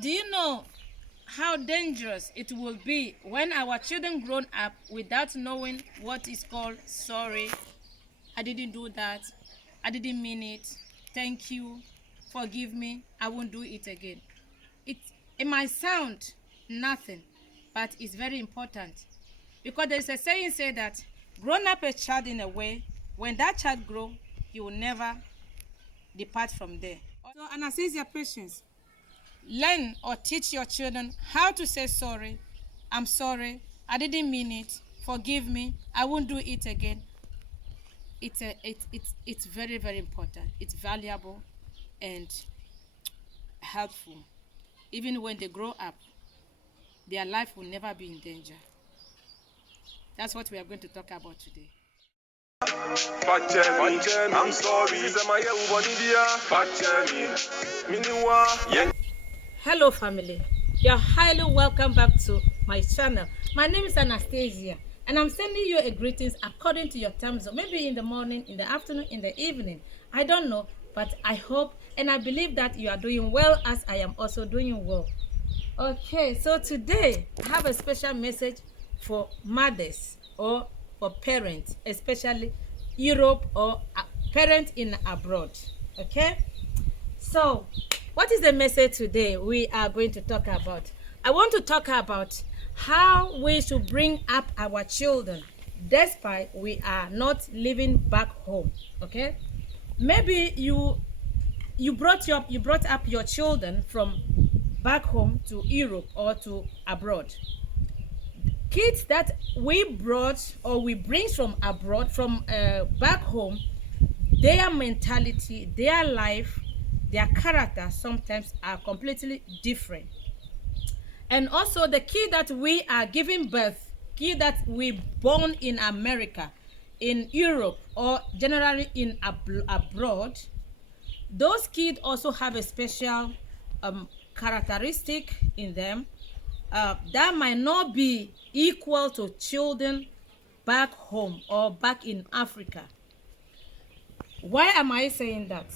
Do you know how dangerous it will be when our children grown up without knowing what is called sorry? I didn't do that. I didn't mean it. Thank you. Forgive me. I won't do it again. It, it might sound nothing, but it's very important. Because there's a saying say that grown up a child in a way, when that child grow, he will never depart from there. So Anastasia, patience. Learn or teach your children how to say sorry. I'm sorry. I didn't mean it. Forgive me. I won't do it again. It's very, very important. It's valuable and helpful. Even when they grow up, their life will never be in danger. That's what we are going to talk about today. I'm sorry. Hello family, you're highly welcome back to my channel. My name is Anastasia and I'm sending you a greetings according to your time zone. Maybe in the morning, in the afternoon, in the evening, I don't know, but I hope and I believe that you are doing well as I am also doing well. Okay, so today I have a special message for mothers or for parents, especially Europe or parents in abroad. Okay, so what is the message today we are going to talk about? I want to talk about how we should bring up our children despite we are not living back home. Okay, maybe you brought up your children from back home to Europe or to abroad. Kids that we brought or we bring from abroad, from back home, their mentality, their life, their character sometimes are completely different. And also the kid that we are giving birth, kid that we born in America, in Europe, or generally in abroad, those kids also have a special characteristic in them that might not be equal to children back home or back in Africa. Why am I saying that?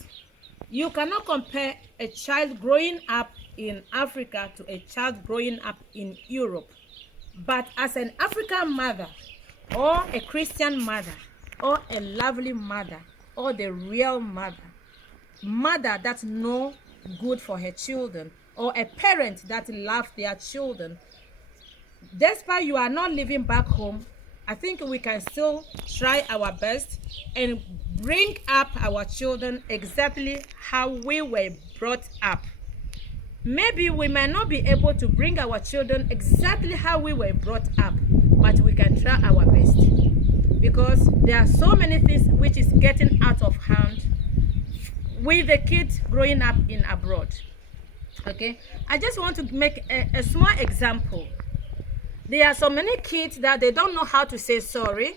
You cannot compare a child growing up in Africa to a child growing up in Europe. But as an African mother, or a Christian mother, or a lovely mother, or the real mother that know good for her children, or a parent that love their children, despite you are not living back home, I think we can still try our best and bring up our children exactly how we were brought up. Maybe we might not be able to bring our children exactly how we were brought up, but we can try our best, because there are so many things which is getting out of hand with the kids growing up in abroad. Okay, I just want to make a small example. There are so many kids that they don't know how to say sorry.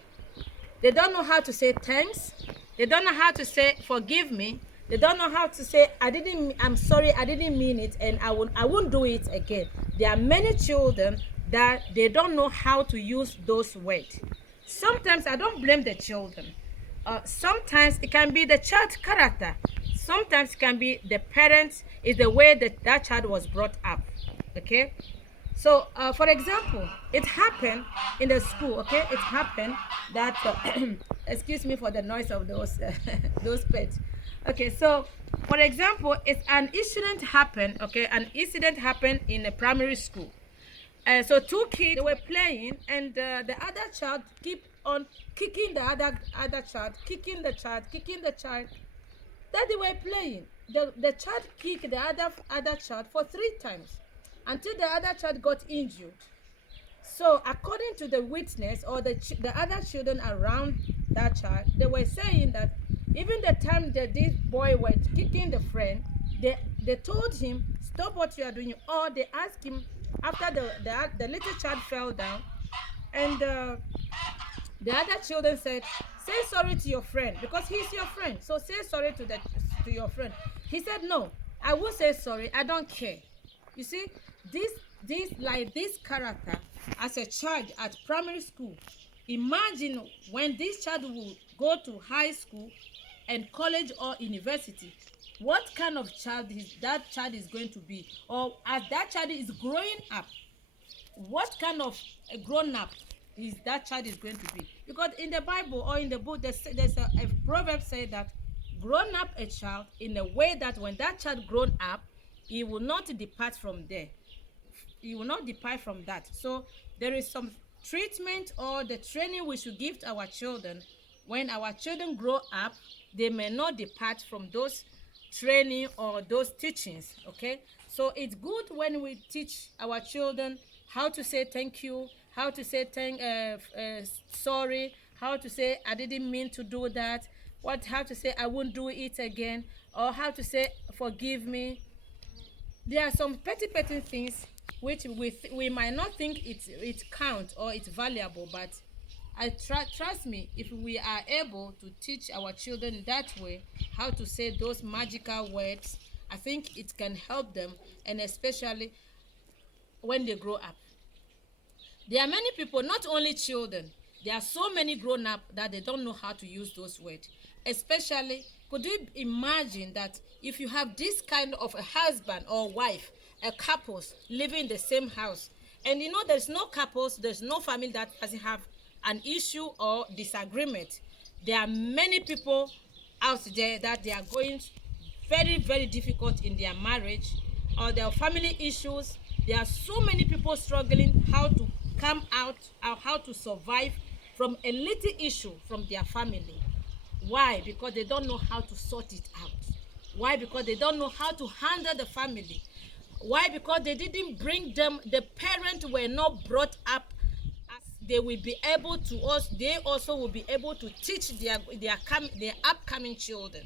They don't know how to say thanks. They don't know how to say forgive me. They don't know how to say I'm sorry, I didn't mean it, and I won't do it again. There are many children that they don't know how to use those words. Sometimes I don't blame the children. Sometimes it can be the child's character. Sometimes it can be the parents, is the way that child was brought up. Okay, so for example, it happened in the school. Okay, it happened that excuse me for the noise of those those pets. Okay, so for example, it's an incident happened. Okay, an incident happened in a primary school. So two kids, they were playing, and the other child keep on kicking the other child, kicking the child that they were playing. The child kicked the other child for 3 times until the other child got injured. So according to the witness or the other children around that child, they were saying that even the time that this boy was kicking the friend, they told him stop what you are doing, or they asked him after the little child fell down, and the other children said, say sorry to your friend because he's your friend. So say sorry to your friend. He said, no, I won't say sorry. I don't care. You see, this character as a child at primary school. Imagine when this child will go to high school and college or university. what kind of child that child is going to be, or as that child is growing up, what kind of a grown up is that child is going to be. Because in the Bible or in the book, there's a proverb say that grown up a child in a way that when that child grown up, he will not depart from there. He will not depart from that. So there is some treatment or the training we should give to our children. When our children grow up, they may not depart from those training or those teachings. Okay, so it's good when we teach our children how to say thank you, how to say sorry, how to say I didn't mean to do that, how to say I won't do it again, or how to say forgive me. There are some petty things which we might not think it count or it's valuable, but trust me, if we are able to teach our children that way, how to say those magical words, I think it can help them, and especially when they grow up. There are many people, not only children, there are so many grown up that they don't know how to use those words. Especially, could you imagine that if you have this kind of a husband or wife, a couples living in the same house, and you know there's no couples, there's no family that doesn't have an issue or disagreement. There are many people out there that they are going very difficult in their marriage or their family issues. There are so many people struggling how to come out or how to survive from a little issue from their family. Why? Because they don't know how to sort it out. Why? Because they don't know how to handle the family. Why? Because they didn't bring them, the parents were not brought up as they will be able to us. They also will be able to teach their upcoming children.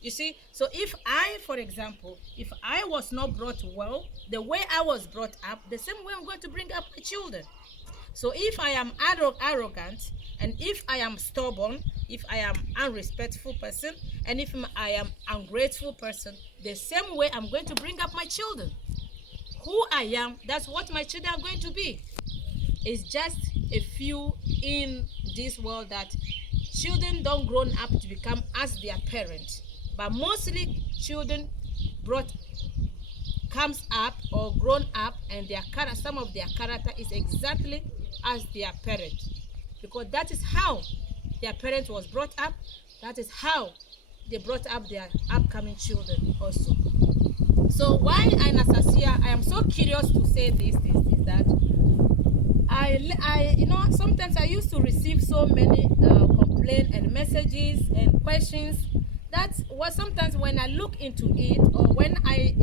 You see, so if I, for example, if I was not brought well, the way I was brought up, the same way I'm going to bring up my children. So if I am arrogant, and if I am stubborn, if I am unrespectful person, and if I am ungrateful person, the same way I'm going to bring up my children. Who I am, that's what my children are going to be. It's just a few in this world that children don't grow up to become as their parents, but mostly children comes up or grown up, and some of their character is exactly as their parent, because that is how their parent was brought up. That is how they brought up their upcoming children also. So why I am so curious to say this is that I sometimes I used to receive so many complaints and messages and questions. That was sometimes when I look into it, or when I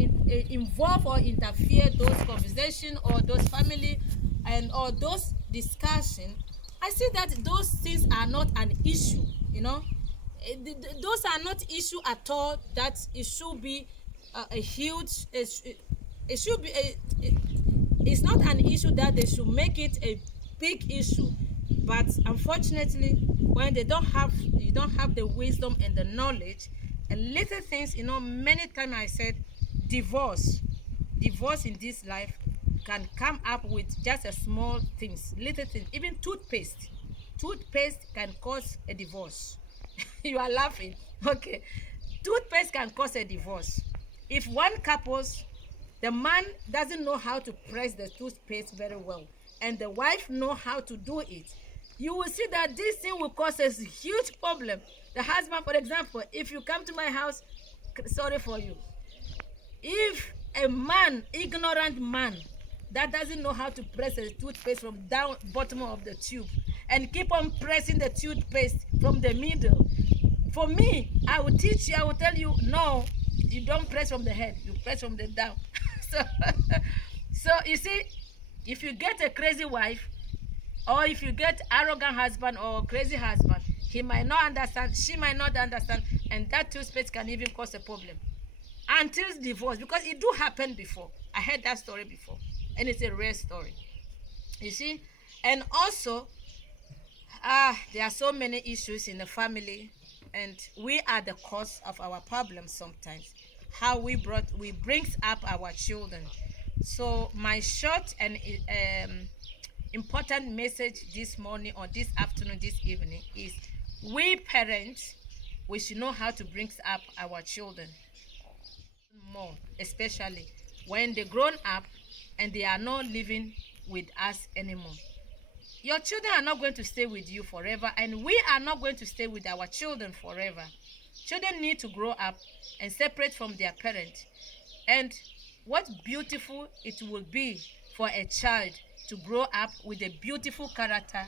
involve or interfere those conversation or those family and or those discussion, I see that those things are not an issue. Those are not issue at all. That it should be a huge. It should be it's not an issue that they should make it a big issue. But unfortunately, when you don't have the wisdom and the knowledge, and little things, many times I said divorce in this life can come up with just a small things, little things. Even toothpaste can cause a divorce. You are laughing. Okay, toothpaste can cause a divorce. If one couples, the man doesn't know how to press the toothpaste very well, and the wife know how to do it, you will see that this thing will cause a huge problem. The husband, for example, if you come to my house, sorry for you. If a man, ignorant man, that doesn't know how to press a toothpaste from down bottom of the tube and keep on pressing the toothpaste from the middle, for me, I will teach you, I will tell you, no, you don't press from the head, you press from the down. so you see, if you get a crazy wife, or if you get arrogant husband or crazy husband, he might not understand, she might not understand, and that toothpaste can even cause a problem until divorce, because it do happen before. I heard that story before, and it's a rare story. You see, and also there are so many issues in the family, and we are the cause of our problems sometimes. How we brings up our children. So my short and important message this morning or this afternoon, this evening is: we parents, we should know how to bring up our children. more, especially when they grown up and they are not living with us anymore. Your children are not going to stay with you forever, and we are not going to stay with our children forever. Children need to grow up and separate from their parents. And what beautiful it will be for a child to grow up with a beautiful character,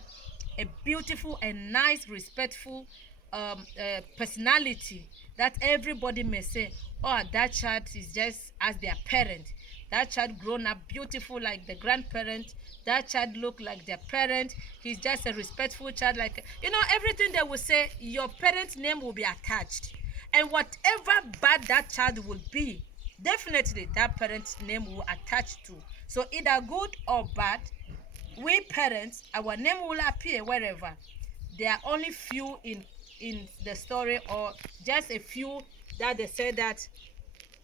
a beautiful and nice, respectful personality that everybody may say, oh, that child is just as their parent. That child grown up beautiful like the grandparent. That child look like their parent. He's just a respectful child. Like, everything they will say, your parent's name will be attached. And whatever bad that child will be, definitely that parent's name will attach to. So either good or bad, we parents, our name will appear wherever. There are only few in the story, or just a few that they say that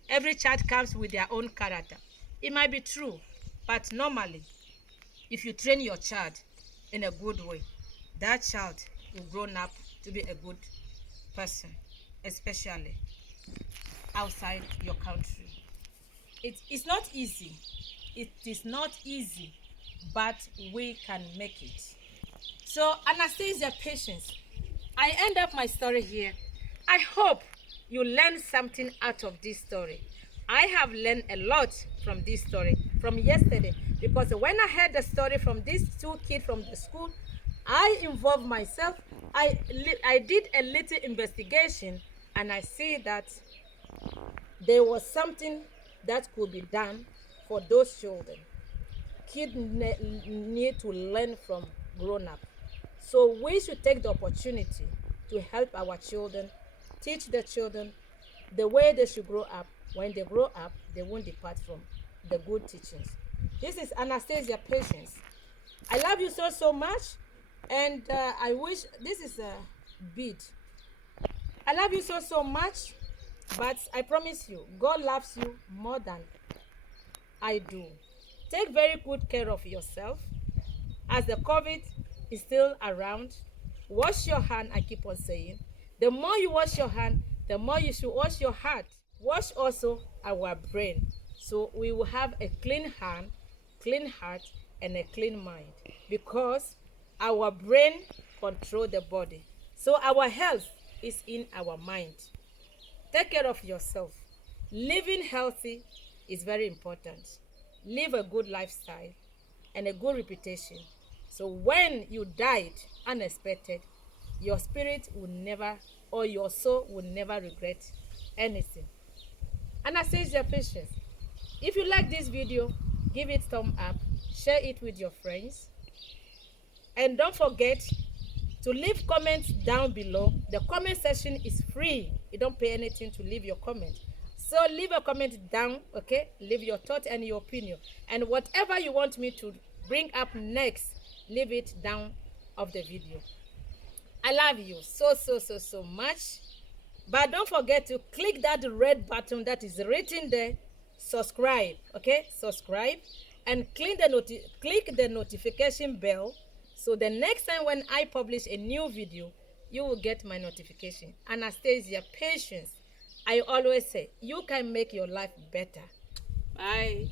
every child comes with their own character. It might be true, but normally, if you train your child in a good way, that child will grow up to be a good person, especially outside your country. It's not easy. It is not easy, but we can make it. So, Anastasia, patience. I end up my story here. I hope you learn something out of this story. I have learned a lot from this story from yesterday, because when I heard the story from these two kids from the school, I involved myself. I did a little investigation, and I see that there was something that could be done for those children. Kids need to learn from grown-up. So we should take the opportunity to help our children, teach the children the way they should grow up. When they grow up, they won't depart from the good teachings. This is Anastasia Patience. I love you so much, and I wish this is a bead. I love you so much, but I promise you, God loves you more than I do. Take very good care of yourself. As the COVID is still around, wash your hand, I keep on saying. The more you wash your hand, the more you should wash your heart. Wash also our brain, so we will have a clean hand, clean heart, and a clean mind, because our brain controls the body. So our health is in our mind. Take care of yourself. Living healthy is very important. Live a good lifestyle and a good reputation. So when you died unexpected, your spirit will never, or your soul will never regret anything. Anastasia Patience. If you like this video, give it thumb up, share it with your friends, and don't forget to leave comments down below. The comment section is free. You don't pay anything to leave your comment. So leave a comment down, okay? Leave your thought and your opinion. And whatever you want me to bring up next, leave it down of the video. I love you so much. But don't forget to click that red button that is written there, subscribe, okay? Subscribe, and click the notification bell, so the next time when I publish a new video, you will get my notification. Anastasia Patience. I always say, you can make your life better. Bye.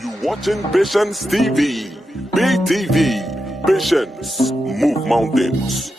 You watching Patience TV. BTV. Patience. Move mountains.